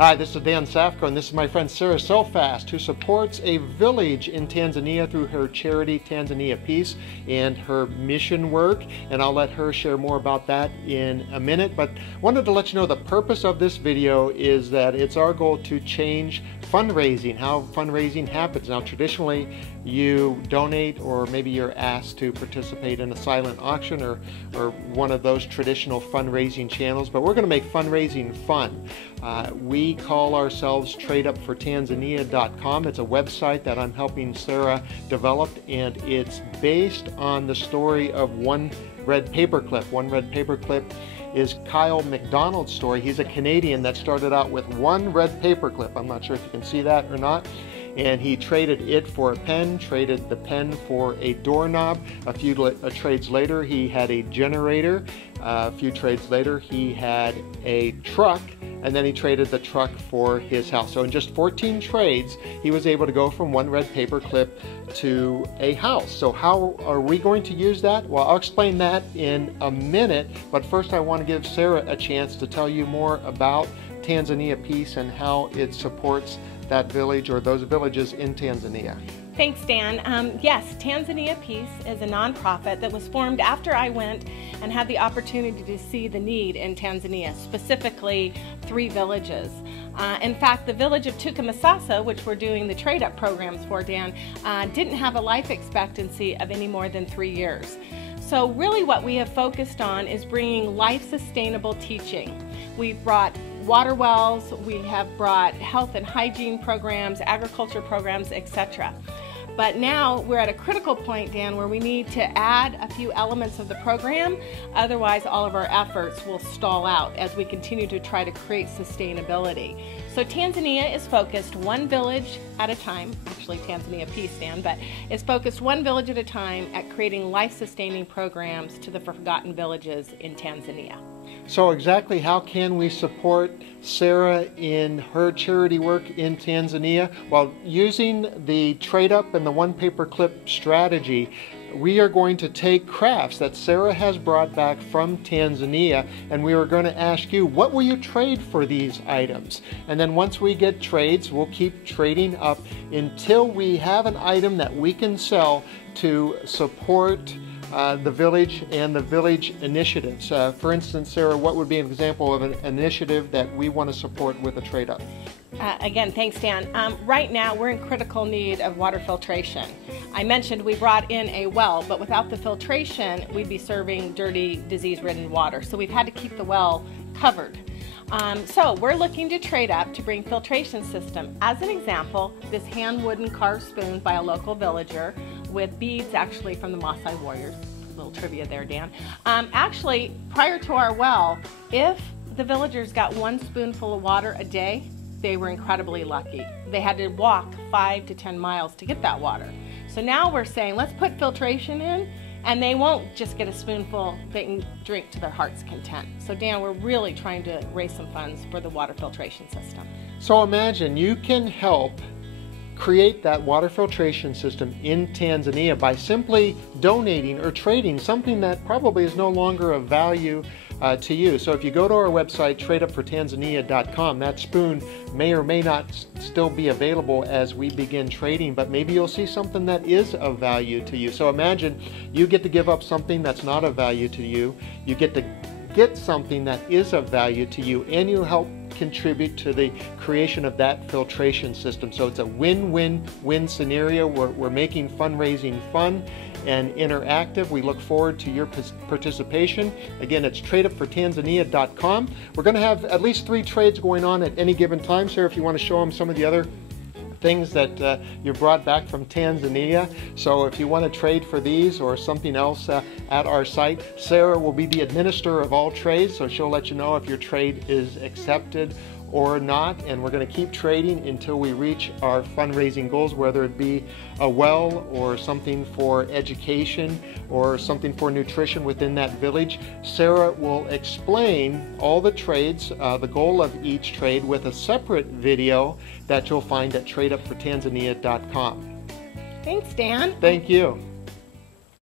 Hi, this is Dan Safko, and this is my friend Sarah Selfast, who supports a village in Tanzania through her charity Tanzania PEACE and her mission work, and I'll let her share more about that in a minute. But wanted to let you know the purpose of this video is that it's our goal to change fundraising, how fundraising happens. Now, traditionally, you donate, or maybe you're asked to participate in a silent auction or one of those traditional fundraising channels, but we're going to make fundraising fun. We call ourselves tradeupfortanzania.com. It's a website that I'm helping Sarah develop, and it's based on the story of One Red Paperclip. One Red Paperclip is Kyle McDonald's story. He's a Canadian that started out with one red paperclip. I'm not sure if you can see that or not. And he traded it for a pen, traded the pen for a doorknob. A few trades later, he had a generator. A few trades later, he had a truck, and then he traded the truck for his house. So in just 14 trades, he was able to go from one red paperclip to a house. So how are we going to use that? Well, I'll explain that in a minute, but first I want to give Sarah a chance to tell you more about Tanzania PEACE and how it supports that village or those villages in Tanzania. Thanks, Dan. Yes, Tanzania PEACE is a nonprofit that was formed after I went and had the opportunity to see the need in Tanzania, specifically 3 villages. In fact, the village of Tukamasasa, which we're doing the trade-up programs for, Dan, didn't have a life expectancy of any more than 3 years. So really what we have focused on is bringing life-sustainable teaching. We've brought water wells, we have brought health and hygiene programs, agriculture programs, etc. But now we're at a critical point, Dan, where we need to add a few elements of the program. Otherwise, all of our efforts will stall out as we continue to try to create sustainability. So Tanzania is focused one village at a time, actually Tanzania PEACE, Dan, but is focused one village at a time at creating life-sustaining programs to the forgotten villages in Tanzania. So exactly how can we support Sarah in her charity work in Tanzania? Well, using the trade up and the one paperclip strategy, we are going to take crafts that Sarah has brought back from Tanzania, and we are going to ask you, what will you trade for these items? And then once we get trades, we'll keep trading up until we have an item that we can sell to support the village and the village initiatives. For instance, Sarah, what would be an example of an initiative that we want to support with a trade-up? Again, thanks, Dan. Right now, we're in critical need of water filtration. I mentioned we brought in a well, but without the filtration, we'd be serving dirty, disease-ridden water. So we've had to keep the well covered. So we're looking to trade up to bring filtration system. As an example, this hand-wooden carved spoon by a local villager with beads actually from the Maasai warriors. A little trivia there, Dan. Actually, prior to our well, if the villagers got 1 spoonful of water a day, they were incredibly lucky. They had to walk 5 to 10 miles to get that water. So now we're saying, let's put filtration in, and they won't just get a spoonful, they can drink to their heart's content. So Dan, we're really trying to raise some funds for the water filtration system. So imagine you can help create that water filtration system in Tanzania by simply donating or trading something that probably is no longer of value to you. So if you go to our website, tradeupfortanzania.com, that spoon may or may not still be available as we begin trading, but maybe you'll see something that is of value to you. So imagine you get to give up something that's not of value to you, you get to get something that is of value to you, and you help contribute to the creation of that filtration system. So it's a win-win-win scenario. We're making fundraising fun and interactive. We look forward to your participation. Again, it's tradeupfortanzania.com. We're going to have at least 3 trades going on at any given time. Sarah, if you want to show them some of the other things that you brought back from Tanzania. So if you want to trade for these or something else at our site, Sarah will be the administrator of all trades, so she'll let you know if your trade is accepted or not, and we're going to keep trading until we reach our fundraising goals, whether it be a well or something for education or something for nutrition within that village. Sarah will explain all the trades, the goal of each trade, with a separate video that you'll find at tradeupfortanzania.com. Thanks, Dan. Thank you.